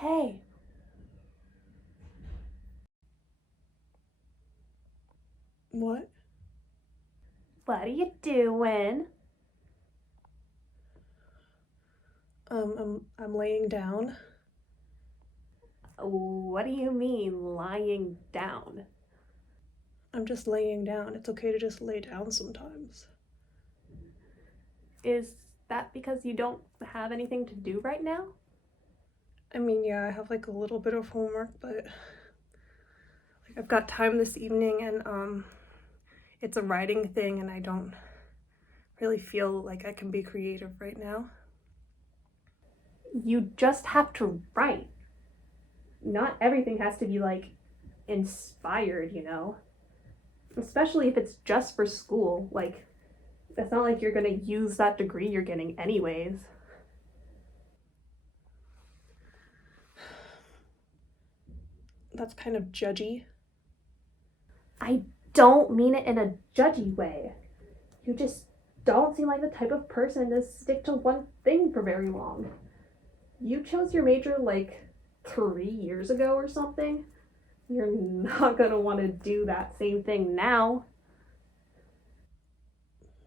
Hey, What? what are you doing? I'm laying down. What do you mean lying down? I'm just laying down. It's okay to just lay down sometimes. Is that because you don't have anything to do right now? I mean, yeah, I have like a little bit of homework, but like I've got time this evening and it's a writing thing and I don't really feel like I can be creative right now. You just have to write. Not everything has to be like inspired, you know? Especially if it's just for school. Like, it's not like you're gonna use that degree you're getting anyways. That's kind of judgy. I don't mean it in a judgy way. You just don't seem like the type of person to stick to one thing for very long. You chose your major like 3 years ago or something. You're not gonna want to do that same thing now.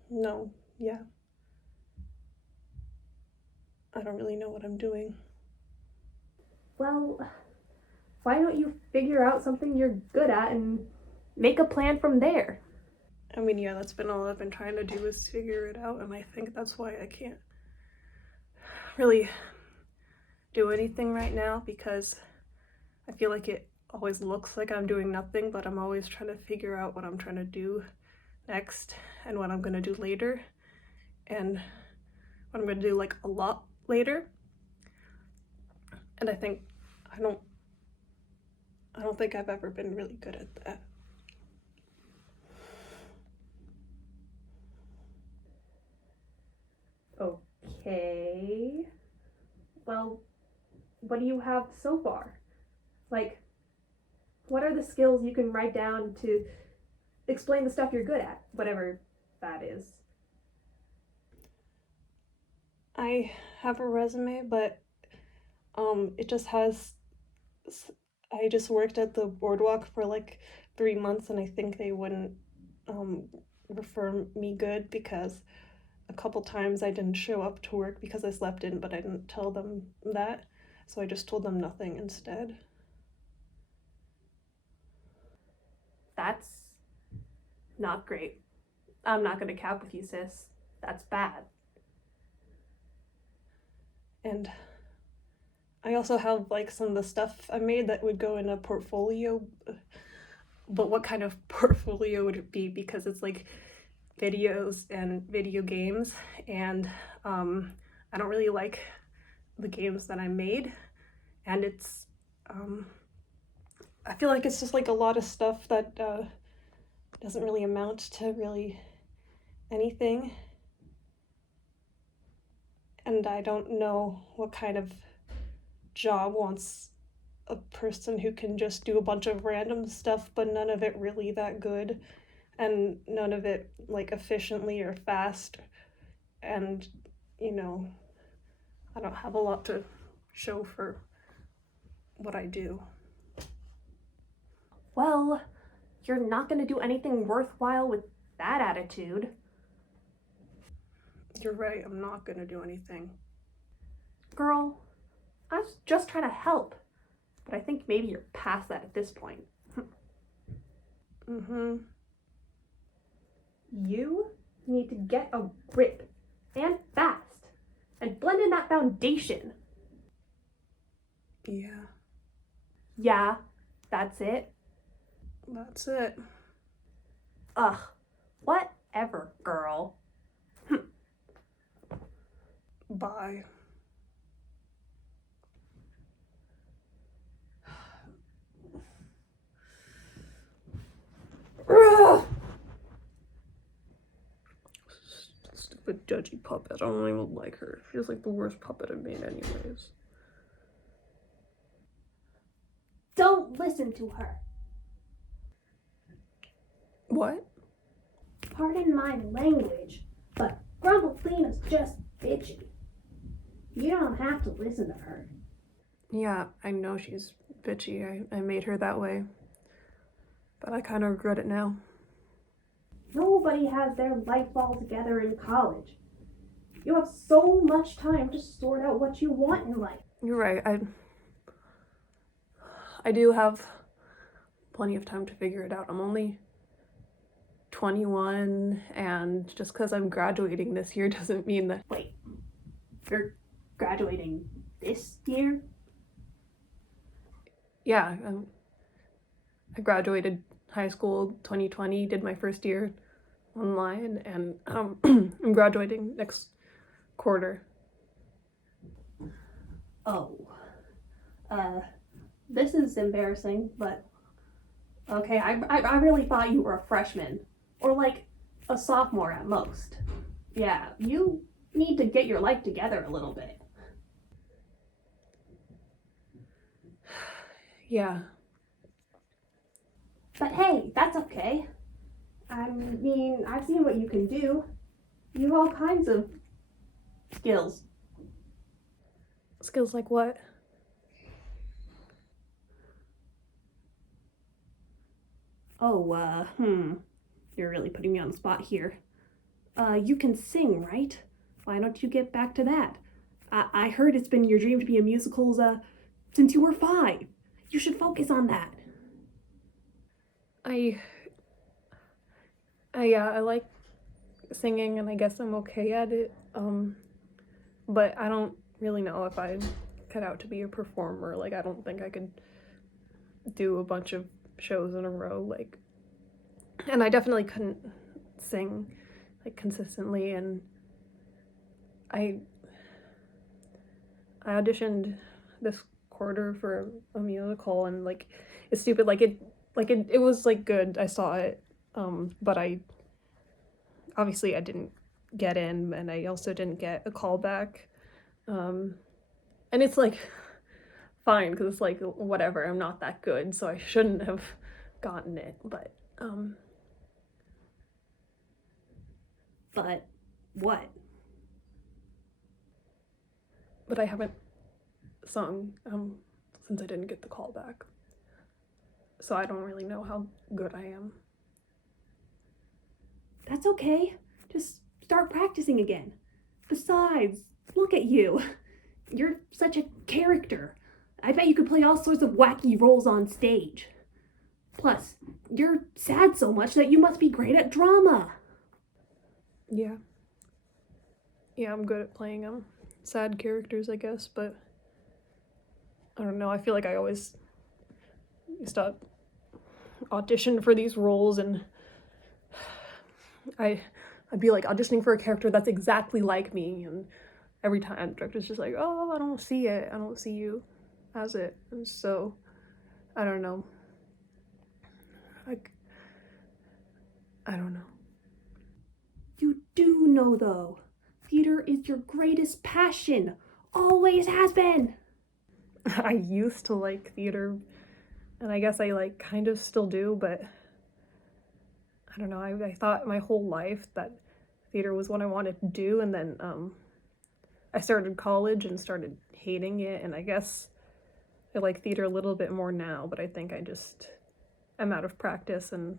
No, yeah. I don't really know what I'm doing. Well, why don't you figure out something you're good at and make a plan from there? I mean, yeah, that's been all I've been trying to do is figure it out, and I think that's why I can't really do anything right now because I feel like it always looks like I'm doing nothing, but I'm always trying to figure out what I'm trying to do next and what I'm going to do later and what I'm going to do like a lot later. And I don't think I've ever been really good at that. Okay. Well, what do you have so far? Like, what are the skills you can write down to explain the stuff you're good at, whatever that is? I have a resume, but it just has I just worked at the boardwalk for like 3 months and I think they wouldn't um refer me good because a couple times I didn't show up to work because I slept in, but I didn't tell them that. So I just told them nothing instead. That's not great. I'm not gonna cap with you, sis. That's bad. And I also have like some of the stuff I made that would go in a portfolio. But what kind of portfolio would it be? Because it's like videos and video games, and I don't really like the games that I made, and it's I feel like it's just like a lot of stuff that doesn't really amount to really anything, and I don't know what kind of job wants a person who can just do a bunch of random stuff but none of it really that good and none of it like efficiently or fast, and you know, I don't have a lot to show for what I do. Well, you're not gonna do anything worthwhile with that attitude. You're right, I'm not gonna do anything. Girl, I was just trying to help. But I think maybe you're past that at this point. Mm-hmm. You need to get a grip and fast and blend in that foundation. Yeah, Yeah, that's it. that's it. Ugh, whatever, girl. Bye. Stupid judgy puppet. I don't even like her. She's like the worst puppet I've made anyways. Don't listen to her. What? Pardon my language, but Grumblefina's just bitchy. You don't have to listen to her. Yeah, I know she's bitchy. I made her that way. But I kind of regret it now. Nobody has their life all together in college. You have so much time to sort out what you want in life. You're right. I do have plenty of time to figure it out. I'm only 21, and just because I'm graduating this year doesn't mean that. Wait, you're graduating this year? Yeah, I graduated high school 2020, did my first year online, and I'm graduating next quarter. Oh. This is embarrassing, but okay, I really thought you were a freshman. Or like a sophomore at most. Yeah, you need to get your life together a little bit. Yeah. But hey, that's okay. I mean, I've seen what you can do. You have all kinds of skills. Skills like what? Oh, you're really putting me on the spot here. You can sing, right? Why don't you get back to that? I heard it's been your dream to be in musicals, since you were 5. You should focus on that. I like singing, and I guess I'm okay at it. But I don't really know if I cut out to be a performer. Like, I don't think I could do a bunch of shows in a row. Like, and I definitely couldn't sing like consistently. And I auditioned this quarter for a musical, and like, it's stupid. It was like good. I saw it, but I obviously I didn't get in, and I also didn't get a call back. And it's like fine, because it's like whatever, I'm not that good, so I shouldn't have gotten it. But what? But I haven't sung since I didn't get the call back, so I don't really know how good I am. That's okay. Just start practicing again. Besides, look at you. You're such a character. I bet you could play all sorts of wacky roles on stage. Plus, you're sad so much that you must be great at drama. Yeah, I'm good at playing sad characters, I guess, but I don't know, I feel like I always used to audition for these roles, and I'd be like auditioning for a character that's exactly like me, and every time the director's just like, oh, I don't see you as it. And so I don't know, like, I don't know. You do know, though. Theater is your greatest passion. Always has been. I used to like theater, and I guess I like kind of still do, but I don't know, I thought my whole life that theater was what I wanted to do, and then I started college and started hating it, and I guess I like theater a little bit more now, but I think I'm out of practice, and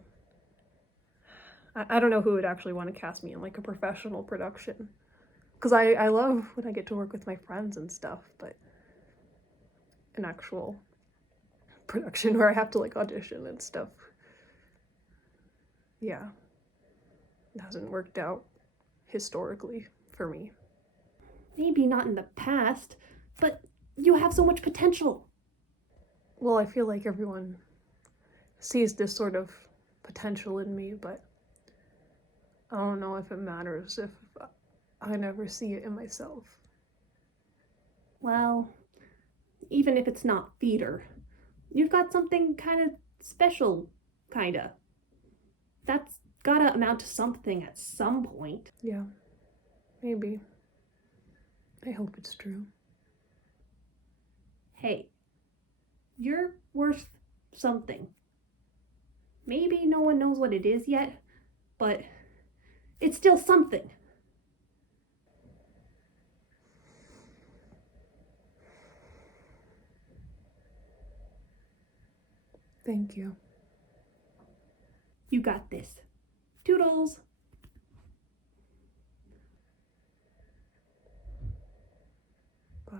I don't know who would actually want to cast me in like a professional production, because I love when I get to work with my friends and stuff, but an actual production where I have to like audition and stuff, yeah, it hasn't worked out historically for me. Maybe not in the past, but you have so much potential. Well, I feel like everyone sees this sort of potential in me, but I don't know if it matters if I never see it in myself. Well, even if it's not theater, you've got something kind of special, kinda. That's gotta amount to something at some point. Yeah, maybe. I hope it's true. Hey, you're worth something. Maybe no one knows what it is yet, but it's still something. Thank you. You got this. Toodles! Bye.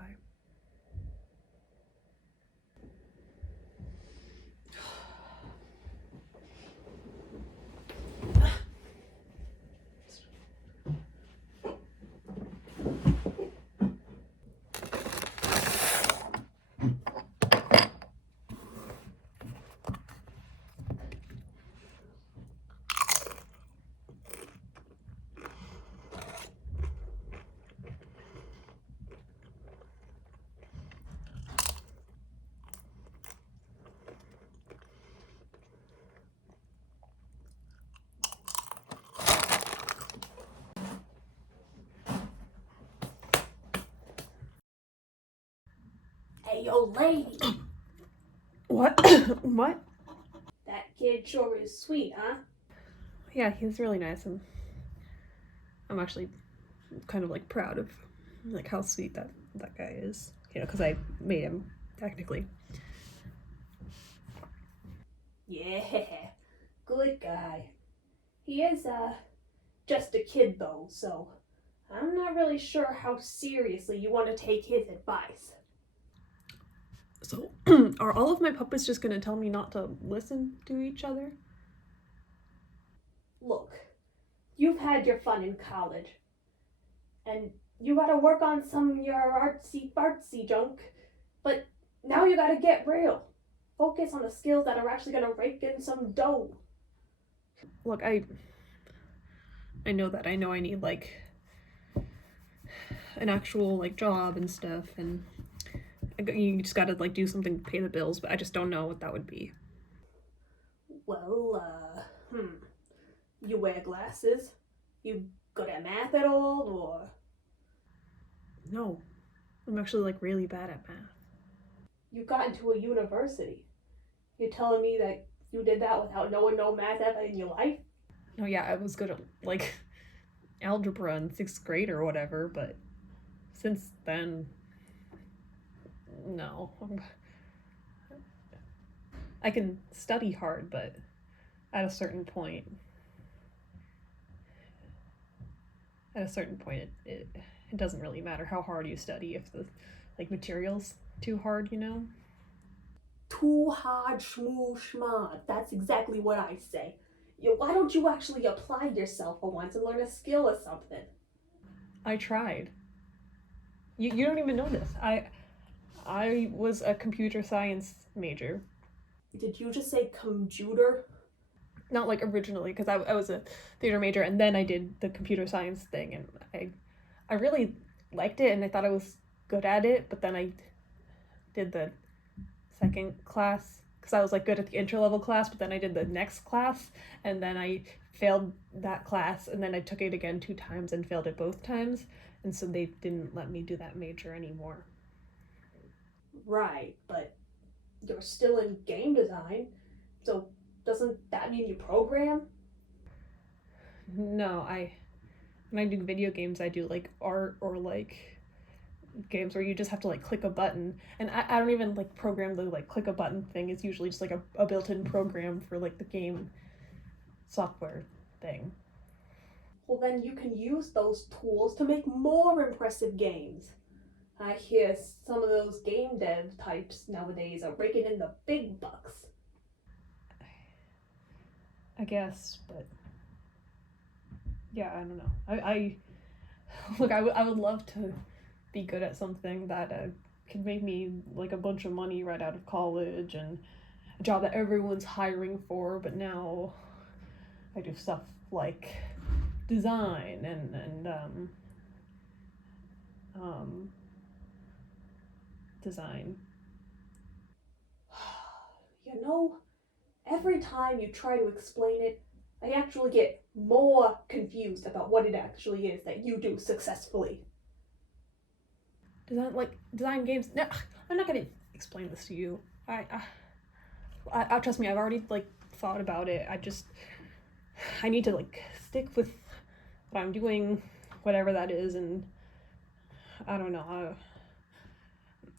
Hey, yo, lady! What? What? That kid sure is sweet, huh? Yeah, he's really nice, and I'm actually kind of like proud of like how sweet that guy is. You know, because I made him technically. Yeah, good guy. He is, just a kid though, so I'm not really sure how seriously you want to take his advice. So, are all of my puppets just gonna tell me not to listen to each other? Look, you've had your fun in college, and you gotta work on some of your artsy fartsy junk, but now you gotta get real. Focus on the skills that are actually gonna rake in some dough. Look, I know that. I know I need like an actual like job and stuff, and you just gotta like do something to pay the bills, but I just don't know what that would be. Well, you wear glasses? You good at math at all, or? No, I'm actually like really bad at math. You got into a university. You're telling me that you did that without knowing no math ever in your life? No, yeah, I was good at like algebra in 6th grade or whatever, but since then, no. I can study hard, but at a certain point, it doesn't really matter how hard you study if the like material's too hard, you know? Too hard, shmoo, shma. That's exactly what I say. Why don't you actually apply yourself for once and learn a skill or something? I tried. You don't even know this. I was a computer science major. Did you just say computer? Not like originally, because I was a theater major, and then I did the computer science thing, and I really liked it, and I thought I was good at it, but then I did the second class because I was like good at the intro level class, but then I did the next class, and then I failed that class, and then I took it again 2 times and failed it both times, and so they didn't let me do that major anymore. Right, but you're still in game design, so doesn't that mean you program? No, when I do video games, I do like art or like games where you just have to like click a button, and I don't even like program the like click a button thing. It's usually just like a built-in program for like the game software thing. Well, then you can use those tools to make more impressive games. I hear some of those game dev types nowadays are raking in the big bucks. I guess, but yeah, I don't know. I look, I would love to be good at something that could make me like a bunch of money right out of college and a job that everyone's hiring for, but now I do stuff like design and design. You know, every time you try to explain it, I actually get more confused about what it actually is that you do successfully. Design games. No, I'm not gonna explain this to you. I trust me. I've already like thought about it. I need to like stick with what I'm doing, whatever that is, and I don't know.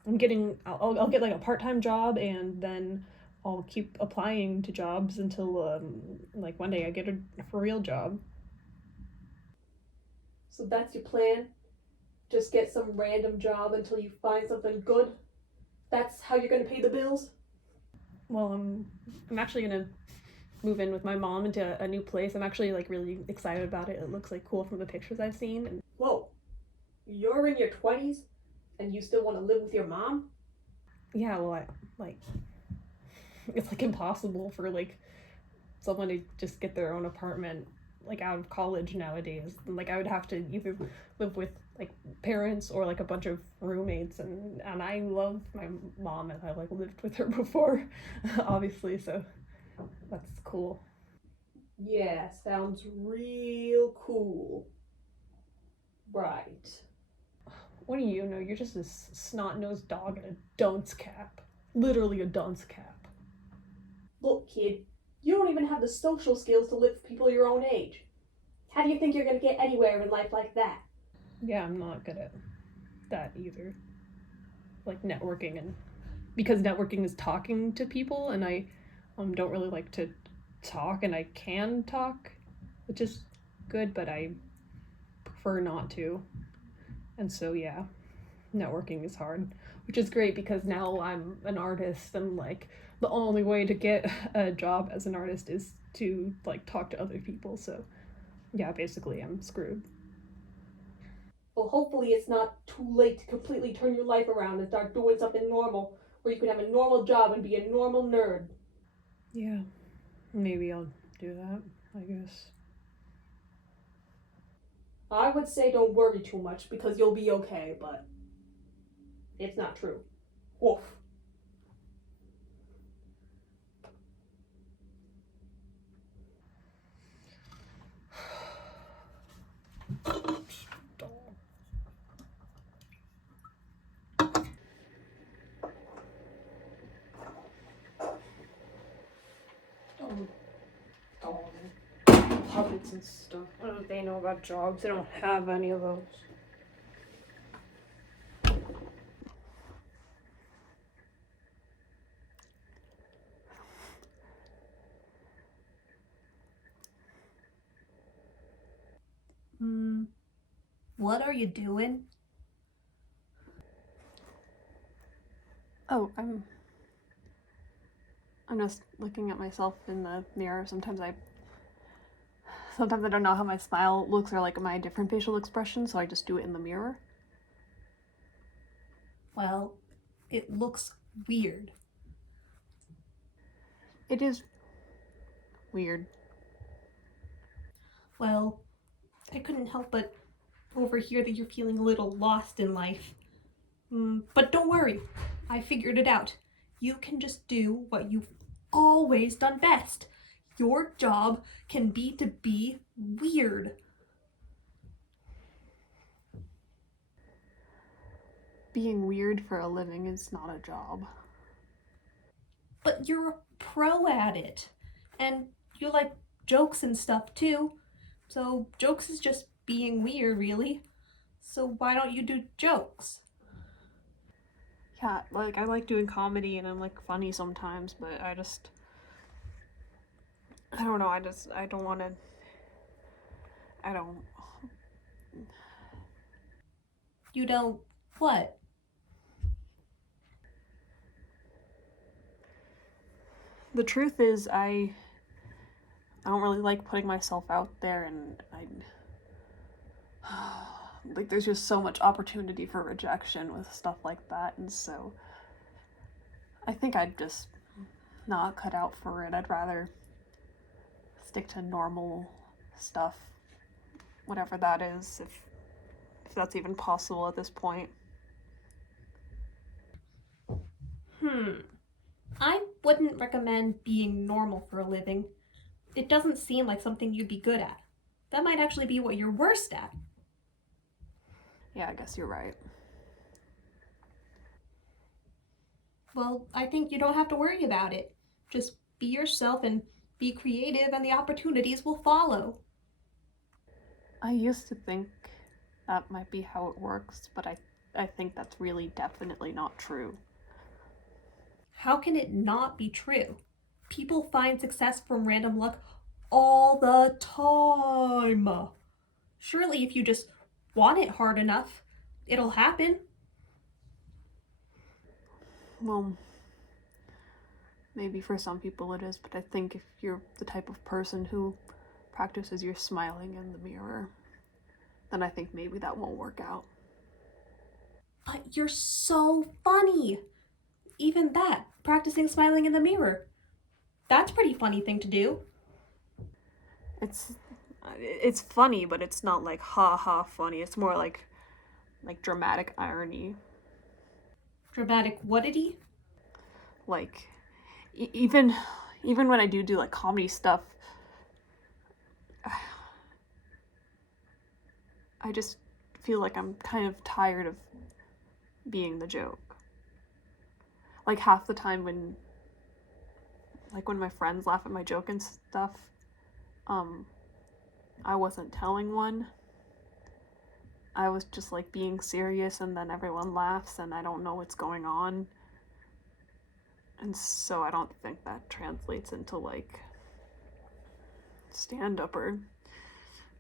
I'll get like a part-time job, and then I'll keep applying to jobs until like one day I get a for real job. So that's your plan? Just get some random job until you find something good? That's how you're gonna pay the bills? Well, I'm actually gonna move in with my mom into a new place. I'm actually like really excited about it. It looks like cool from the pictures I've seen. And Whoa, you're in your 20s and you still want to live with your mom? yeah, well, I like it's like impossible for like someone to just get their own apartment like out of college nowadays. Like I would have to either live with like parents or like a bunch of roommates, and I love my mom and I like lived with her before, obviously, so that's cool. Yeah, sounds real cool. Right. What do you know? You're just a snot-nosed dog in a dunce cap. Literally a dunce cap. Look, kid, you don't even have the social skills to live with people your own age. How do you think you're gonna get anywhere in life like that? Yeah, I'm not good at that either. Like networking, and because networking is talking to people, and I don't really like to talk, and I can talk, which is good, but I prefer not to. And so, yeah, networking is hard, which is great because now I'm an artist, and like the only way to get a job as an artist is to like talk to other people. So, yeah, basically, I'm screwed. Well, hopefully it's not too late to completely turn your life around and start doing something normal, where you can have a normal job and be a normal nerd. Yeah, maybe I'll do that, I guess. I would say don't worry too much because you'll be okay, but it's not true. Woof. Puppets and stuff. What do they know about jobs? They don't have any of those. What are you doing? Oh, I'm just looking at myself in the mirror. Sometimes I don't know how my smile looks or like my different facial expressions, so I just do it in the mirror. Well, it looks weird. It is weird. Well, I couldn't help but overhear that you're feeling a little lost in life. But don't worry, I figured it out. You can just do what you've always done best. Your job can be to be weird. Being weird for a living is not a job. But you're a pro at it. And you like jokes and stuff too. So jokes is just being weird, really. So why don't you do jokes? Yeah, like I like doing comedy and I'm like funny sometimes, but I don't know, I don't want to I don't You don't what? The truth is I don't really like putting myself out there, and I like there's just so much opportunity for rejection with stuff like that, and so I think I'd just not cut out for it. I'd rather stick to normal stuff, whatever that is, if that's even possible at this point. I wouldn't recommend being normal for a living. It doesn't seem like something you'd be good at. That might actually be what you're worst at. Yeah, I guess you're right. Well, I think you don't have to worry about it. Just be yourself and be creative, and the opportunities will follow. I used to think that might be how it works, but I think that's really definitely not true. How can it not be true? People find success from random luck all the time. Surely, if you just want it hard enough, it'll happen. Well, maybe for some people it is, but I think if you're the type of person who practices your smiling in the mirror, then I think maybe that won't work out. But you're so funny. Even that, practicing smiling in the mirror. That's a pretty funny thing to do. It's funny, but it's not like ha ha funny. It's more like dramatic irony. Dramatic whatity? Like even when I do like comedy stuff, I just feel like I'm kind of tired of being the joke. Like half the time when my friends laugh at my joke and stuff, I wasn't telling one. I was just like being serious, and then everyone laughs and I don't know what's going on. And so I don't think that translates into like stand-up or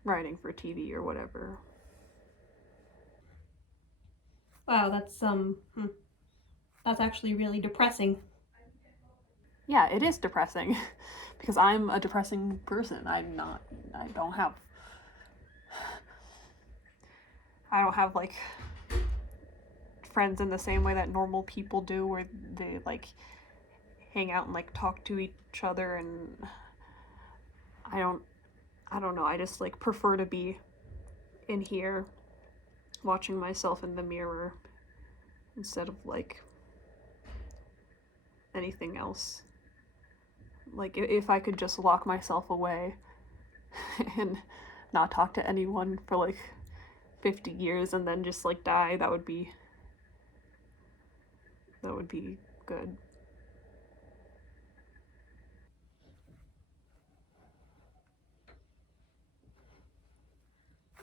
writing for TV or whatever. Wow, that's actually really depressing. Yeah, it is depressing because I'm a depressing person. I don't have like friends in the same way that normal people do, where they like hang out and like talk to each other, and I don't know. I just like prefer to be in here watching myself in the mirror instead of like anything else. Like if I could just lock myself away and not talk to anyone for like 50 years and then just like die, that would be good.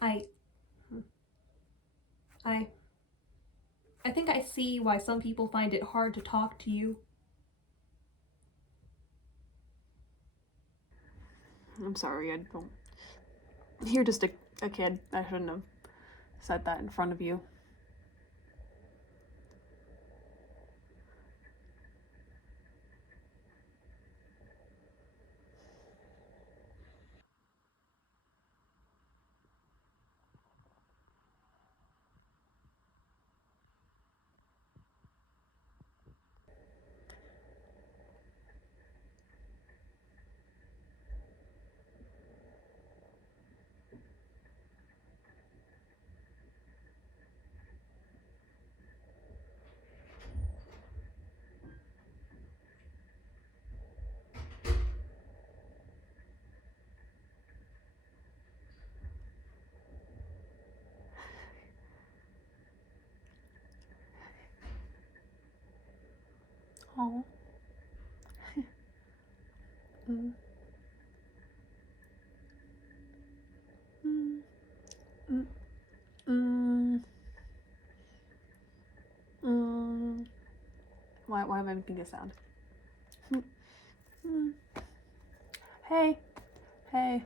I I I think I see why some people find it hard to talk to you. I'm sorry, I don't. You're just a kid. I shouldn't have said that in front of you. Oh. mm. Mm. Mm. Mm. Mm. Why am I making this sound? Mm. Hey. Hey.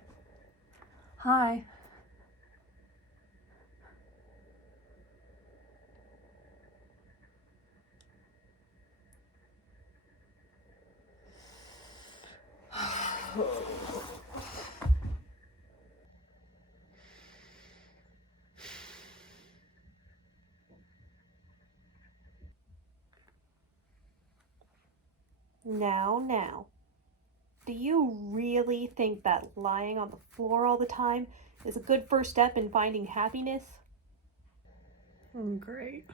Hi. Now. Do you really think that lying on the floor all the time is a good first step in finding happiness? Great.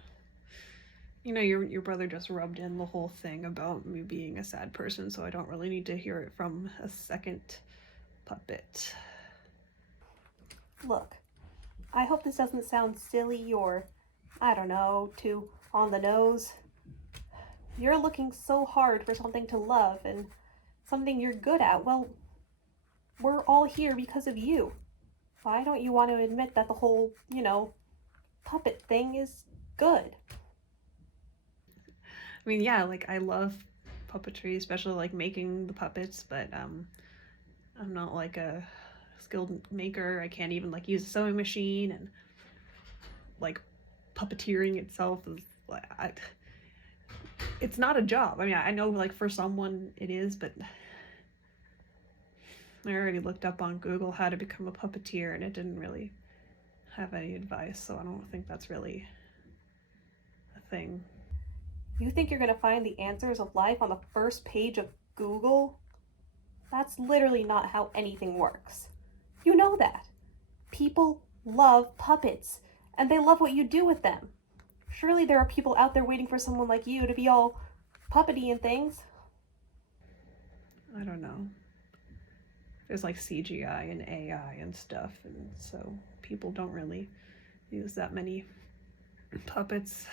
You know, your brother just rubbed in the whole thing about me being a sad person, so I don't really need to hear it from a second puppet. Look, I hope this doesn't sound silly or, I don't know, too on the nose. You're looking so hard for something to love and something you're good at. Well, we're all here because of you. Why don't you want to admit that the whole, puppet thing is good? I mean, yeah, like I love puppetry, especially like making the puppets, but I'm not like a skilled maker. I can't even like use a sewing machine, and like puppeteering itself is like it's not a job. I mean, I know like for someone it is, but I already looked up on Google how to become a puppeteer, and it didn't really have any advice, so I don't think that's really a thing. You think you're gonna find the answers of life on the first page of Google? That's literally not how anything works. You know that. People love puppets, and they love what you do with them. Surely there are people out there waiting for someone like you to be all puppety and things. I don't know. There's like CGI and AI and stuff, and so people don't really use that many puppets.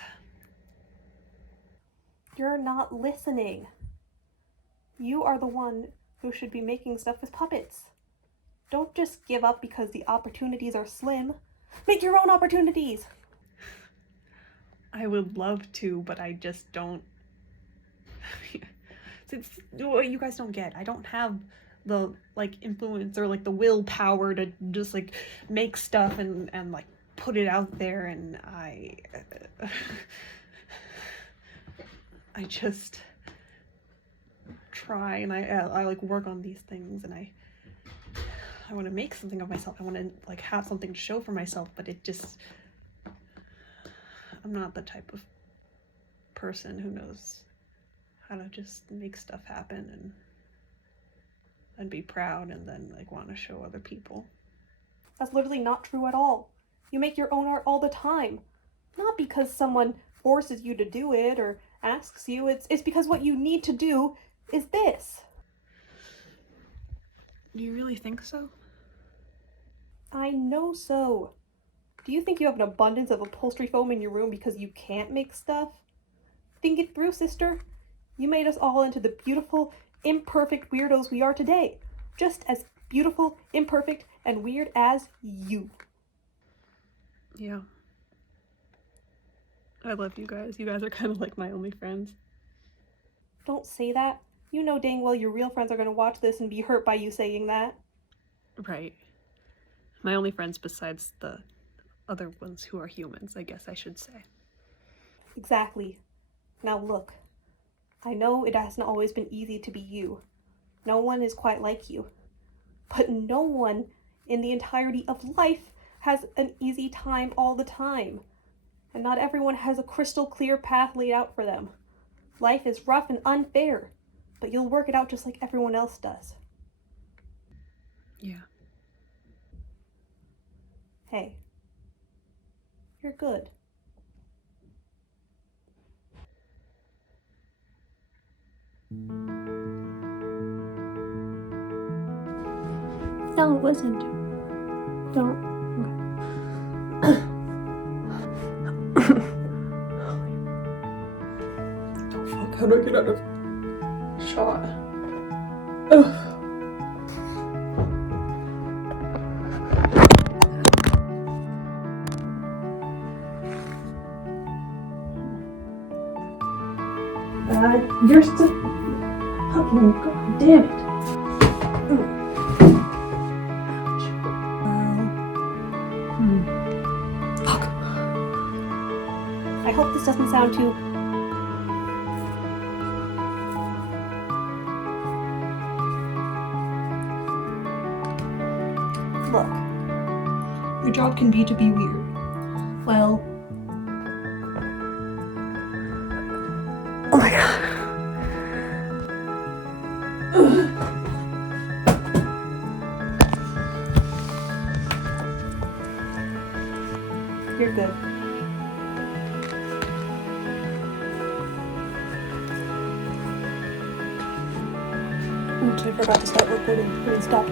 You're not listening. You are the one who should be making stuff with puppets. Don't just give up because the opportunities are slim. Make your own opportunities. I would love to, but I just don't. It's what you guys don't get. I don't have the like influence or like the willpower to just like make stuff and like put it out there, and I just try, and I like work on these things, and I want to make something of myself. I want to like have something to show for myself, but it just, I'm not the type of person who knows how to just make stuff happen and be proud and then like want to show other people. That's literally not true at all. You make your own art all the time. Not because someone forces you to do it or asks you. It's because what you need to do is this. Do you really think so? I know so. Do you think you have an abundance of upholstery foam in your room because you can't make stuff? Think it through, sister. You made us all into the beautiful, imperfect weirdos we are today. Just as beautiful, imperfect, and weird as you. Yeah. I love you guys. You guys are kind of like my only friends. Don't say that. You know dang well your real friends are going to watch this and be hurt by you saying that. Right. My only friends besides the other ones who are humans, I guess I should say. Exactly. Now look. I know it hasn't always been easy to be you. No one is quite like you. But no one in the entirety of life has an easy time all the time. And not everyone has a crystal clear path laid out for them. Life is rough and unfair, but you'll work it out just like everyone else does. Yeah. Hey, you're good. No, it wasn't. Don't. Oh fuck, how do I get out of shot? Ugh. You're still. Okay, god damn it. Fuck. I hope this doesn't sound too... Look. Your job can be to be weird. Well... Oh my god. You're good. Oops, I forgot to start recording. Please stop.